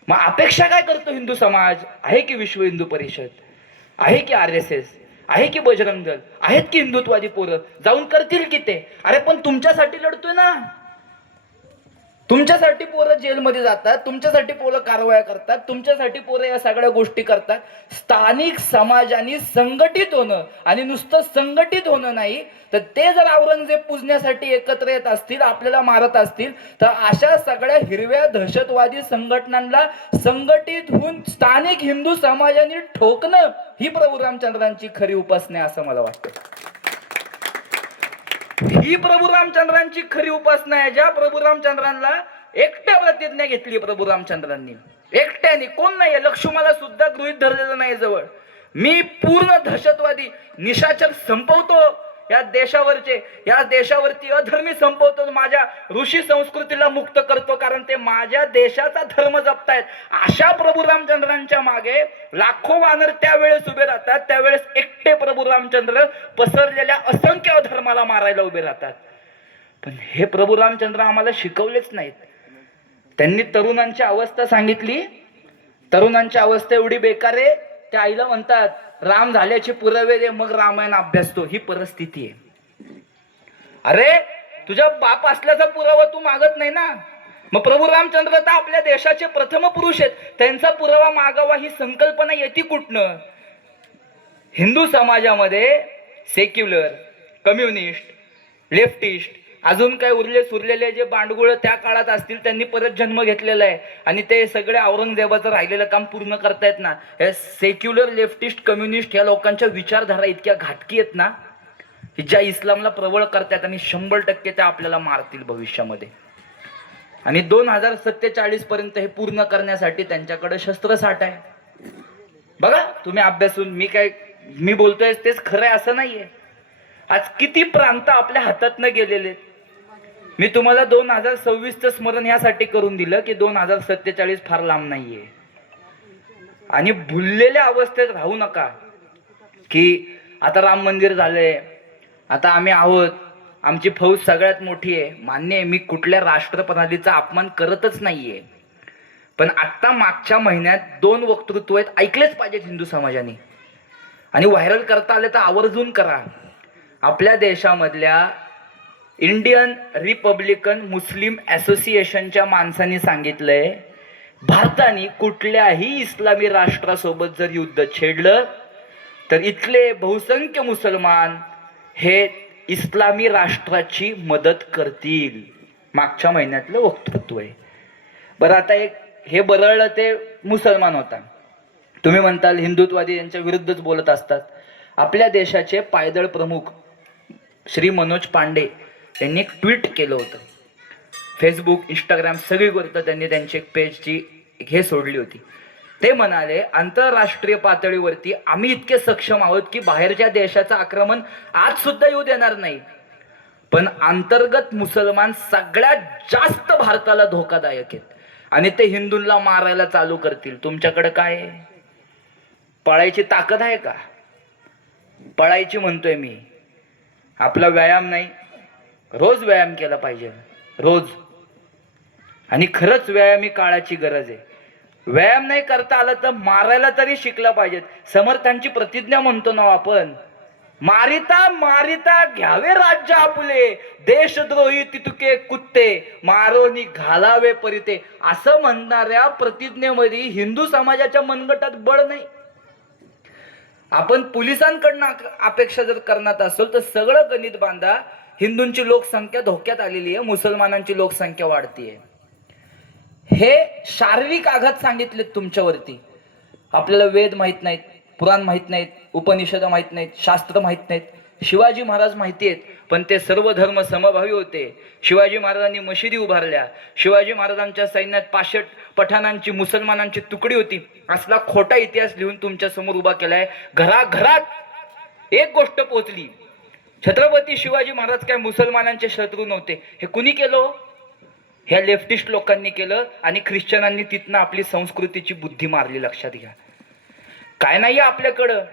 मग अपेक्षा काय करतो हिंदू समाज? आहे की विश्व हिंदू परिषद, आहे की RSS, आहे की बजरंग दल, आहेत की हिंदुत्वादी पोरं, जाऊन करतील की ते. अरे पण तुमच्यासाठी लढतोय ना. तुमच्यासाठी पोरं जेलमध्ये जातात, तुमच्यासाठी पोरं कारवाया करतात, तुमच्यासाठी पोरं या सगळ्या गोष्टी करतात. स्थानिक समाजाने संघटित होणं, आणि नुसतं संघटित होणं नाही तर ते जर औरंगजेब पूजण्यासाठी एकत्र येत असतील, आपल्याला मारत असतील, तर अशा सगळ्या हिरव्या दहशतवादी संघटनांना संघटित होऊन स्थानिक हिंदू समाजाने ठोकणं ही प्रभू रामचंद्रांची खरी उपासना असं मला वाटतं. ही प्रभू रामचंद्रांची खरी उपासना आहे. ज्या प्रभू रामचंद्रांना एकट्या प्रतिज्ञा घेतली प्रभू रामचंद्रांनी, एकट्याने, कोण नाही, लक्ष्मणाला सुद्धा गृहीत धरलेलं नाही जवळ. मी पूर्ण दहशतवादी निशाचर संपवतो या देशावरती अधर्मी संपवतो, माझ्या ऋषी संस्कृतीला मुक्त करतो, कारण ते माझ्या देशाचा धर्म जपतायत. अशा प्रभू रामचंद्रांच्या मागे लाखो वानर त्यावेळेस उभे राहतात. त्यावेळेस एकटे प्रभू रामचंद्र पसरलेल्या असंख्य अधर्माला मारायला उभे राहतात. पण हे प्रभू रामचंद्र आम्हाला शिकवलेच नाहीत. त्यांनी तरुणांची अवस्था सांगितली. तरुणांची अवस्था एवढी बेकार आहे, त्या आईला म्हणतात राम झाल्याचे पुरावे दे मग रामायण अभ्यासतो. ही परिस्थिती आहे. अरे तुझ्या बाप असल्याचा पुरावा तू मागत नाही ना. मग प्रभू रामचंद्र तर आपल्या देशाचे प्रथम पुरुष आहेत, त्यांचा पुरावा मागावा ही संकल्पना येते कुठनं? हिंदू समाजामध्ये सेक्युलर, कम्युनिस्ट, लेफ्टिस्ट, अजून काय उरले सुरलेले जे बांडगुळ त्या काळात असतील त्यांनी परत जन्म घेतलेला आहे आणि ते सगळे औरंगजेबाचं राहिलेलं काम पूर्ण करतायत ना. हे सेक्युलर, लेफ्टिस्ट, कम्युनिस्ट या लोकांच्या विचारधारा इतक्या घातकी आहेत ना, ज्या इस्लामला प्रबळ करतात आणि 100% त्या आपल्याला मारतील भविष्यामध्ये. आणि 2047 पर्यंत हे पूर्ण करण्यासाठी त्यांच्याकडे शस्त्रसाठा आहे. बघा तुम्ही अभ्यासून, मी बोलतोय तेच खरं आहे असं नाहीये. आज किती प्रांत आपल्या हातातनं गेलेले. मी तुम्हाला 2026चं स्मरण यासाठी करून दिलं की 2047 फार लांब नाहीये. आणि भुललेल्या अवस्थेत राहू नका की आता राम मंदिर झालंय, आता आम्ही आहोत, आमची फौज सगळ्यात मोठी आहे. मान्य आहे, मी कुठल्या राष्ट्रप्रणालीचा अपमान करतच नाहीये. पण आता मागच्या महिन्यात 2 वक्तृत्व आहेत, ऐकलेच पाहिजेत हिंदू समाजाने. आणि व्हायरल करता आले तर आवर्जून करा. आपल्या देशामधल्या इंडियन रिपब्लिकन मुस्लिम असोसिएशनच्या माणसांनी सांगितलंय भारताने कुठल्याही इस्लामी राष्ट्रासोबत जर युद्ध छेडलं तर इथले बहुसंख्य मुसलमान हे इस्लामी राष्ट्राची मदत करतील. मागच्या महिन्यातलं वक्तृत्व आहे. बरं, आता एक हे बरळलं ते मुसलमान होता. तुम्ही म्हणताल हिंदुत्ववादी यांच्या विरुद्धच बोलत असतात. आपल्या देशाचे पायदळ प्रमुख श्री मनोज पांडे यांनी एक ट्विट केलं होतं. फेसबुक, इंस्टाग्राम सगळीकडे त्यांनी त्यांची एक पेजची हे सोडली होती. ते म्हणाले, आंतरराष्ट्रीय पातळीवरती आम्ही इतके सक्षम आहोत की बाहेरच्या देशाचं आक्रमण आज सुद्धा येऊ देणार नाही, पण अंतर्गत मुसलमान सगळ्यात जास्त भारताला धोकादायक आहेत आणि ते हिंदूंना मारायला चालू करतील. तुमच्याकडे काय आहे? पळायची ताकद आहे का? पळायची म्हणतोय मी. आपला व्यायाम नाही, रोज व्यायाम केला पाहिजे, रोज. आणि खरंच व्यायामी काळाची गरज आहे. व्यायाम नाही करता आला तर मारायला तरी शिकला पाहिजेत. समर्थांची प्रतिज्ञा म्हणतो ना आपण, मारिता मारिता घ्यावे राज्य आपुले, देशद्रोही तितुके कुत्ते मारोनी घालावे परिते. असं म्हणणाऱ्या प्रतिज्ञेमध्ये हिंदू समाजाच्या मनगटात बळ नाही. आपण पोलिसांकडनं अपेक्षा जर करणार असेल तर सगळं गणित बांधा. हिंदूंची लोकसंख्या धोक्यात आलेली आहे, मुसलमानांची लोकसंख्या वाढतीये. हे शारीरिक आघात सांगितलेत तुमच्यावरती. आपल्याला वेद माहित नाहीत, पुराण माहित नाहीत, उपनिषद माहित नाहीत, शास्त्र माहित नाहीत. शिवाजी महाराज माहिती आहेत, पण ते सर्व धर्म समभावी होते. शिवाजी महाराजांनी मशिदी उभारल्या. शिवाजी महाराजांच्या सैन्यात 65 पठाणांची मुसलमानांची तुकडी होती. असला खोटा इतिहास लिहून तुमच्या समोर उभा केलाय. घराघरात एक गोष्ट पोहोचली, छत्रपती शिवाजी महाराज काय मुसलमानांचे शत्रू नव्हते. हे कुणी केलं? ह्या लेफ्टिस्ट लोकांनी केलं आणि ख्रिश्चनांनी तिथनं आपली संस्कृतीची बुद्धी मारली. लक्षात घ्या, काय नाही आपल्याकडं.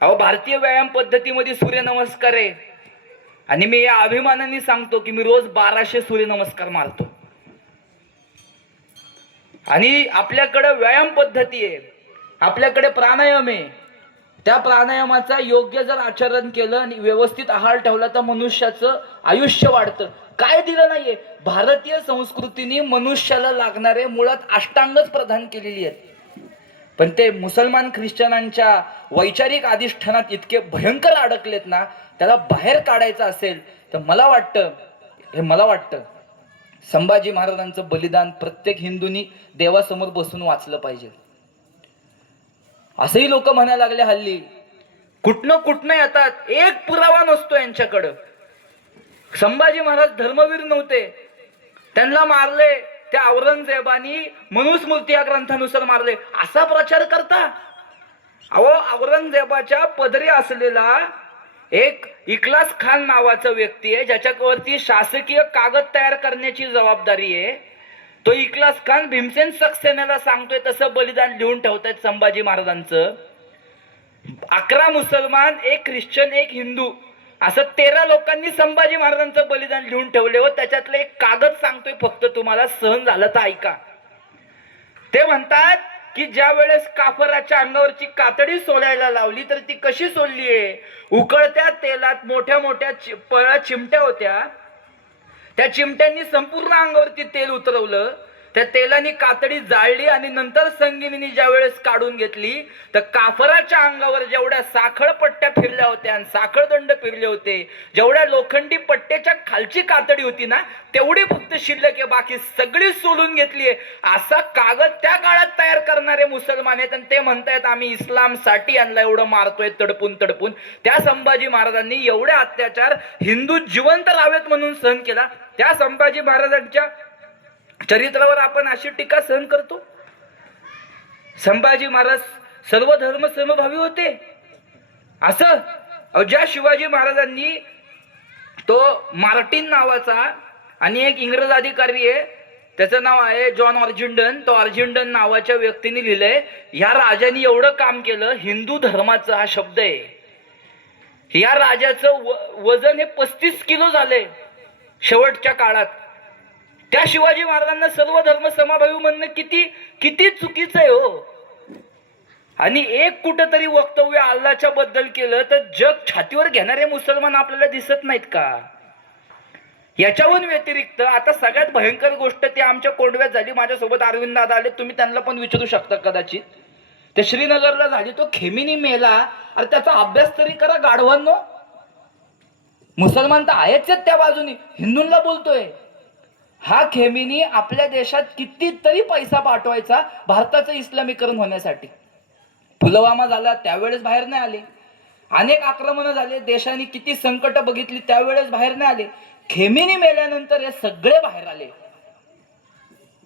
अहो, भारतीय व्यायाम पद्धतीमध्ये सूर्यनमस्कार आहे आणि मी या अभिमानाने सांगतो की मी रोज 1200 सूर्यनमस्कार मारतो. आणि आपल्याकडे व्यायाम पद्धती आहे, आपल्याकडे प्राणायाम आहे. त्या प्राणायामाचा योग्य जर आचरण केलं आणि व्यवस्थित आहार ठेवला तर मनुष्याचं आयुष्य वाढतं. काय दिलं नाहीये? भारतीय संस्कृतीने मनुष्याला लागणारे मुळात अष्टांगच प्रदान केलेली आहेत. पण ते मुसलमान ख्रिश्चनांच्या वैचारिक अधिष्ठानात इतके भयंकर अडकलेत ना, त्याला बाहेर काढायचं असेल तर मला वाटतं संभाजी महाराजांचं बलिदान प्रत्येक हिंदूंनी देवासमोर बसून वाचलं पाहिजे. असंही लोक म्हणायला लागले हल्ली. कुठनं येतात, एक पुरावा नसतो यांच्याकडं. संभाजी महाराज धर्मवीर नव्हते, त्यांना मारले त्या औरंगजेबानी मनुस्मृती या ग्रंथानुसार मारले. असा प्रचार करता? अहो, औरंगजेबाच्या पदरी असलेला एक इखलास खान नावाचा व्यक्ती आहे, ज्याच्यावरती शासकीय कागद तयार करण्याची जबाबदारी आहे. तो इखलास खान भीमसेन सक्सेनेला सांगतोय तसं बलिदान लिहून ठेवतायत संभाजी महाराजांचं. 11 मुसलमान, 1 ख्रिश्चन, 1 हिंदू, असं 13 लोकांनी संभाजी महाराजांचं बलिदान लिहून ठेवले हो. त्याच्यातलं एक कागद सांगतोय फक्त तुम्हाला, सहन झालं तर ऐका. ते म्हणतात की ज्या वेळेस काफराच्या अंगावरची कातडी सोलायला लावली तर ती कशी सोडलीये? उकळत्या तेलात मोठ्या मोठ्या चिमट्या होत्या, त्या चिमट्यांनी संपूर्ण अंगावरती तेल उतरवलं. त्या तेलाने कातडी जाळली आणि नंतर संगिनीने ज्या वेळेस काढून घेतली तर काफराच्या अंगावर जेवढ्या साखळ पट्ट्या फिरल्या होत्या आणि साखळदंड फिरले होते, जेवढ्या लोखंडी पट्ट्याच्या खालची कातडी होती ना, तेवढी फक्त शिल्लक आहे, बाकी सगळी सोडून घेतलीये. असा कागद त्या काळात तयार करणारे मुसलमान आहेत आणि ते म्हणतायत आम्ही इस्लामसाठी यांना एवढं मारतोय तडपून. त्या संभाजी महाराजांनी एवढे अत्याचार हिंदू जिवंत राहावेत म्हणून सहन केला. त्या संभाजी महाराजांच्या चरित्रावर आपण अशी टीका सहन करतो? संभाजी महाराज सर्व धर्म समभावी होते असं? ज्या शिवाजी महाराजांनी तो मार्टिन नावाचा आणि एक इंग्रज अधिकारी आहे, त्याचं नाव आहे जॉन ऑर्जिंडन, तो ऑर्जिंडन नावाच्या व्यक्तीने लिहिलंय, ह्या राजाने एवढं काम केलं. हिंदू धर्माचा हा शब्द आहे. ह्या राजाचं वजन हे 35 किलो झाले शेवटच्या काळात. त्या शिवाजी महाराजांना सर्व धर्म समभावी म्हणणं किती चुकीचं आहे हो. आणि एक कुठंतरी वक्तव्य अल्लाच्या बद्दल केलं तर जग छातीवर घेणारे मुसलमान आपल्याला दिसत नाहीत का? याच्याहून व्यतिरिक्त आता सगळ्यात भयंकर गोष्ट ती आमच्या कोंडव्यात झाली. माझ्यासोबत अरविंद दादा आले, तुम्ही त्यांना पण विचारू शकता कदाचित. ते श्रीनगरला झाली, तो खेमिनी मेला. अरे त्याचा अभ्यास तरी करा गाढवांनो. मुसलमान तर आहेच आहेत त्या बाजूनी, हिंदूंना बोलतोय. हा खेमिनी आपल्या देशात कितीतरी पैसा पाठवायचा भारताचं इस्लामीकरण होण्यासाठी. पुलवामा झाला त्यावेळेस बाहेर नाही आले, अनेक आक्रमण झाले, देशाने किती संकट बघितली त्यावेळेस बाहेर नाही आले. खेमिनी मेल्यानंतर हे सगळे बाहेर आले.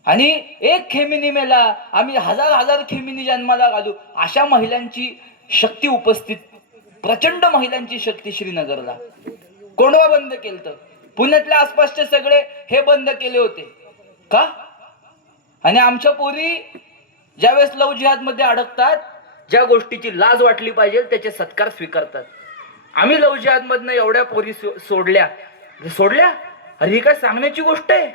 आणि एक खेमिनी मेला, आम्ही हजार हजार खेमिनी जन्माला घालू, अशा महिलांची शक्ती उपस्थित, प्रचंड महिलांची शक्ती श्रीनगरला. कोंडवा बंद केलं, पुण्यातल्या आसपासचे सगळे हे बंद केले होते का? आणि आमच्या पोरी ज्यावेळेस लव जिहाद मध्ये अडकतात, ज्या गोष्टीची लाज वाटली पाहिजे त्याचे सत्कार स्वीकारतात. आम्ही लव जिहाद मधनं एवढ्या पोरी सोडल्या. अरे ही काय सांगण्याची गोष्ट आहे?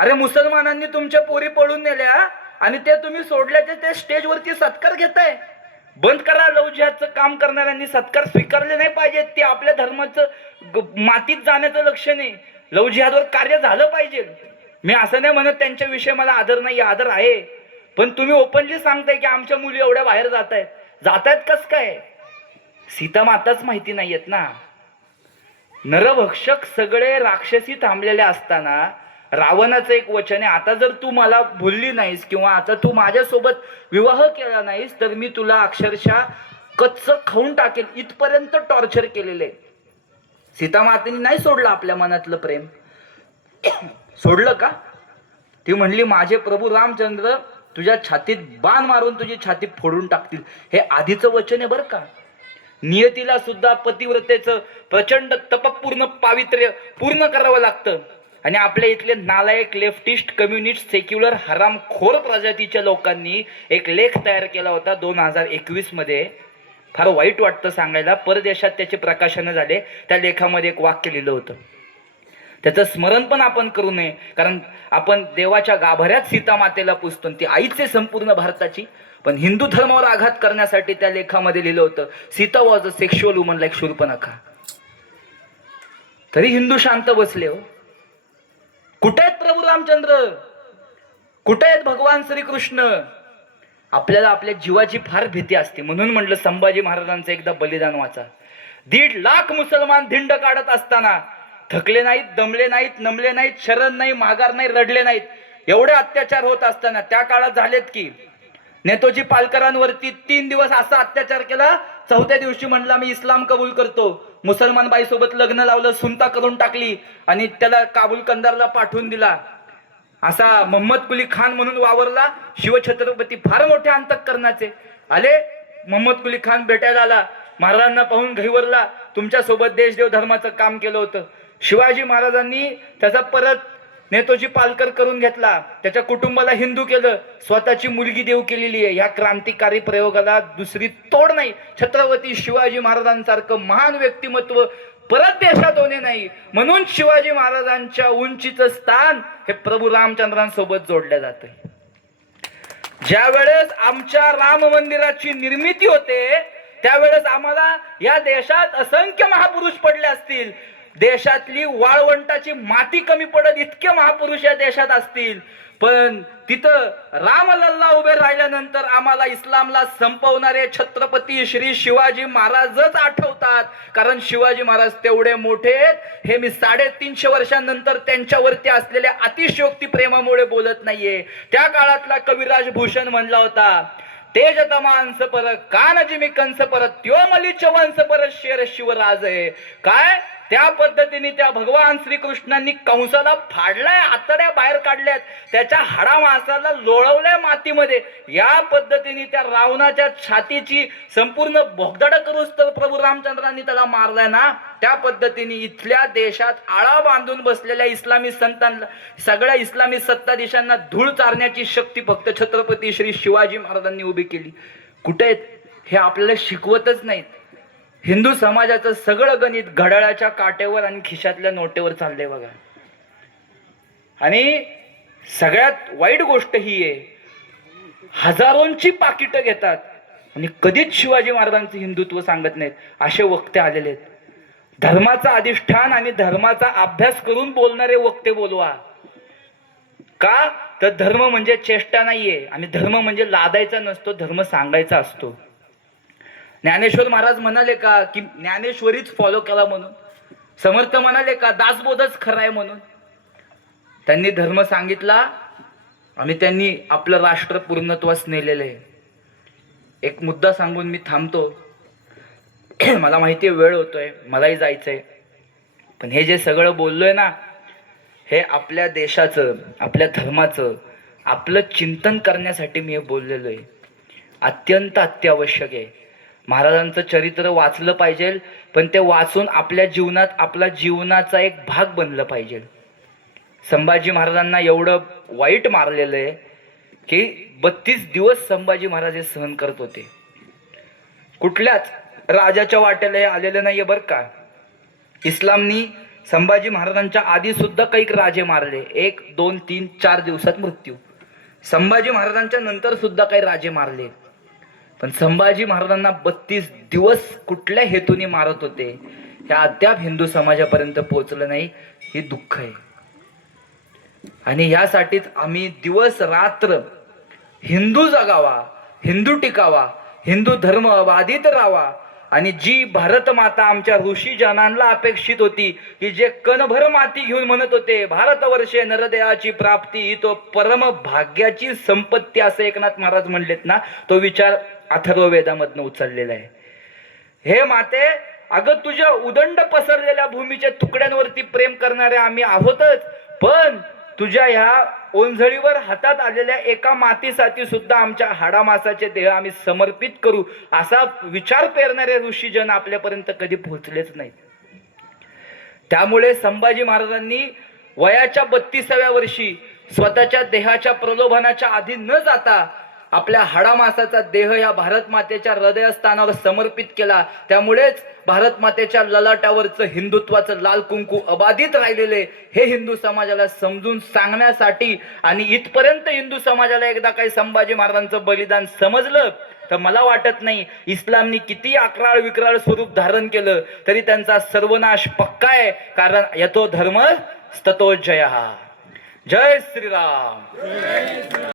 अरे मुसलमानांनी तुमच्या पोरी पळून नेल्या आणि ते तुम्ही सोडल्याचे ते स्टेजवरती सत्कार घेताय. बंद करा. लव जिहादचं काम करणाऱ्यांनी सत्कार स्वीकारले नाही पाहिजेत. ते आपल्या धर्माचं मातीत जाण्याचं लक्षण आहे. लव जिहादवर कार्य झालं पाहिजे. मी असं नाही म्हणत त्यांच्याविषयी मला आदर नाही, आदर आहे. पण तुम्ही ओपनली सांगताय की आमच्या मुली एवढ्या बाहेर जातायत कस काय? सीता माताच माहिती नाहीयेत ना. नरभक्षक सगळे राक्षसी थांबलेले असताना रावणाचं एक वचन आहे, आता जर तू मला भुलली नाहीस किंवा आता तू माझ्यासोबत विवाह केला नाहीस तर मी तुला अक्षरशः कच्च खाऊन टाकेल, इथपर्यंत टॉर्चर केलेले. सीता मातेने नाही सोडलं आपल्या मनातलं प्रेम. सोडलं का? ती म्हणली माझे प्रभू रामचंद्र तुझ्या छातीत बाण मारून तुझी छाती फोडून टाकतील. हे आधीचं वचन आहे बरं का. नियतीला सुद्धा पतिव्रतेचं प्रचंड तपपूर्ण पावित्र्य पूर्ण करावं लागतं. आणि आपल्या इथले नालायक लेफ्टिस्ट कम्युनिस्ट सेक्युलर हरामखोर प्रजातीच्या लोकांनी एक लेख तयार केला होता 2021 मध्ये. फार वाईट वाटतं सांगायला, परदेशात त्याचे प्रकाशन झाले. त्या लेखामध्ये एक वाक्य लिहिलं होतं, त्याचं स्मरण पण आपण करू नये, कारण आपण देवाच्या गाभाऱ्यात सीता मातेला पुजतो, ती आईच आहे संपूर्ण भारताची. पण हिंदू धर्मावर आघात करण्यासाठी त्या लेखामध्ये लिहिलं होतं Sita was a sexual woman like Shurpanakha. तरी हिंदू शांत बसले हो. कुठे आहेत प्रभू रामचंद्र? कुठे आहेत भगवान श्रीकृष्ण? आपल्याला आपल्या जीवाची फार भीती असते. म्हणून म्हटलं संभाजी महाराजांचं एकदा बलिदान वाचा. 1.5 लाख मुसलमान धिंड काढत असताना थकले नाहीत, दमले नाहीत, नमले नाहीत, शरण नाही, माघार नाही, रडले नाहीत. एवढे अत्याचार होत असताना त्या काळात झालेत की नेतोजी पालकरांवरती 3 दिवस असा अत्याचार केला, 4थ्या दिवशी म्हणला मी इस्लाम कबूल करतो. मुसलमान बाईसोबत लग्न लावलं, सुनता करून टाकली आणि त्याला काबूल कंदारला पाठवून दिला. असा मोहम्मद कुली खान म्हणून वावरला. शिवछत्रपती फार मोठे अंतःकरणाचे आले. मोहम्मद कुली खान भेटायला आला, महाराजांना पाहून घाईवरला. तुमच्या सोबत देशदेव धर्माचं काम केलं होतं. शिवाजी महाराजांनी त्याचा परत नेतोजी पालकर करून घेतला, त्याच्या कुटुंबाला हिंदू केलं, स्वतःची मुलगी देव केलेली आहे. या क्रांतिकारी प्रयोगाला दुसरी तोड नाही. छत्रपती शिवाजी महाराजांसारखं महान व्यक्तिमत्व परत देशात होणे नाही. म्हणून शिवाजी महाराजांच्या उंचीचं स्थान हे प्रभू रामचंद्रांसोबत जोडलं जातंय. ज्या वेळेस आमच्या राम मंदिराची निर्मिती होते त्यावेळेस आम्हाला या देशात असंख्य महापुरुष पडले असतील. देशातली वाळवंटाची माती कमी पडत इतके महापुरुष या देशात असतील. पण तिथं रामलल्ला उभे राहिल्यानंतर आम्हाला इस्लामला संपवणारे छत्रपती श्री शिवाजी महाराजच आठवतात. कारण शिवाजी महाराज तेवढे मोठे हे मी 350 वर्षांनंतर त्यांच्यावरती असलेल्या अतिशयोक्ती प्रेमामुळे बोलत नाहीये. त्या काळातला कविराज भूषण म्हणला होता, तेज तमांस पर कानजी मी कंस पर त्यो मलिच वंश पर शेर शिवराज आहे. काय त्या पद्धतीने त्या भगवान श्रीकृष्णांनी कंसाला फाडलाय, आतड्या बाहेर काढल्यात, त्याच्या हाडा मांसाला लोळवलंय मातीमध्ये. या पद्धतीने त्या रावणाच्या छातीची संपूर्ण भोगदड करूच तर प्रभू रामचंद्रांनी त्याला मारलाय ना. त्या पद्धतीने इथल्या देशात आळा बांधून बसलेल्या इस्लामी संतांना, सगळ्या इस्लामी सत्ताधीशांना धूळ चारण्याची शक्ती फक्त छत्रपती श्री शिवाजी महाराजांनी उभी केली. कुठे आहेत हे आपल्याला शिकवतच नाहीत. हिंदू समाजाचं सगळं गणित घड्याळाच्या काट्यावर आणि खिशातल्या नोटेवर चाललंय बघा. आणि सगळ्यात वाईट गोष्ट ही आहे, हजारोंची पाकिटं घेतात आणि कधीच शिवाजी महाराजांचं हिंदुत्व सांगत नाहीत. असे वक्ते आलेले आहेत. धर्माचा अधिष्ठान आणि धर्माचा अभ्यास करून बोलणारे वक्ते बोलवा. का तर धर्म म्हणजे चेष्टा नाहीये आणि धर्म म्हणजे लादायचा नसतो, धर्म सांगायचा असतो. ज्ञानेश्वर महाराज म्हणाले का की ज्ञानेश्वरीच फॉलो केला म्हणून? समर्थ म्हणाले का दासबोधच खरं आहे म्हणून? त्यांनी धर्म सांगितला आणि त्यांनी आपलं राष्ट्र पूर्णत्वास नेलेलं आहे. एक मुद्दा सांगून मी थांबतो. मला माहिती आहे वेळ होतोय, मलाही जायचंय, पण हे जे सगळं बोललोय ना, हे आपल्या देशाचं, आपल्या धर्माचं, आपलं चिंतन करण्यासाठी मी हे बोललेलो आहे. अत्यंत अत्यावश्यक आहे. महाराजांचं चरित्र वाचलं पाहिजे, पण ते वाचून आपल्या जीवनात आपला जीवनाचा एक भाग बनलं पाहिजे. संभाजी महाराजांना एवढं वाईट मारलेलं आहे की 32 दिवस संभाजी महाराज हे सहन करत होते. कुठल्याच राजाच्या वाट्याला हे आलेलं नाहीये बरं का. इस्लामनी संभाजी महाराजांच्या आधी सुद्धा काही राजे मारले, 1 2 3 4 दिवसात मृत्यू. संभाजी महाराजांच्या नंतर सुद्धा काही राजे मारले, पण संभाजी महाराजांना 32 दिवस कुठल्या हेतूने मारत होते हे अद्याप हिंदू समाजापर्यंत पोहोचलं नाही. हे दुःख आहे. आणि यासाठीच आम्ही दिवस रात्र हिंदू जगावा, हिंदू टिकावा, हिंदू धर्म अबाधित राहावा. आणि जी भारत माता आमच्या ऋषी जनांना अपेक्षित होती, की जे कणभर माती घेऊन म्हणत होते भारतवर्षे नरदेयाची प्राप्ती ही तो परम भाग्याची संपत्ती, असे एकनाथ महाराज म्हणलेत ना, तो विचार अथर्ववेदामधनं उचललेला आहे. हे माते, अगं तुझ्या उदंड पसरलेल्या भूमीच्या तुकड्यांवरती प्रेम करणारे आम्ही आहोतच, पण तुझ्या ह्या ओंझळीवर हातात आलेल्या एका मातीसाठी सुद्धा आमच्या हाडामासाचे देह आम्ही समर्पित करू, असा विचार पेरणारे ऋषीजन आपल्यापर्यंत कधी पोहोचलेच नाहीत. त्यामुळे संभाजी महाराजांनी वयाच्या 32व्या वर्षी स्वतःच्या देहाच्या प्रलोभनाच्या आधी न जाता आपल्या हाडामासाचा देह या भारत मातेच्या हृदयस्थानावर समर्पित केला. त्यामुळेच भारत मातेच्या ललाटावरचं हिंदुत्वाचं लाल कुंकू अबाधित राहिलेले हे हिंदू समाजाला समजून सांगण्यासाठी, आणि इथपर्यंत हिंदू समाजाला एकदा काही संभाजी महाराजांचं बलिदान समजलं तर मला वाटत नाही इस्लामनी किती अकराळ विक्राळ स्वरूप धारण केलं तरी त्यांचा सर्वनाश पक्का आहे. कारण यतो धर्म ततो जय. जय श्रीराम.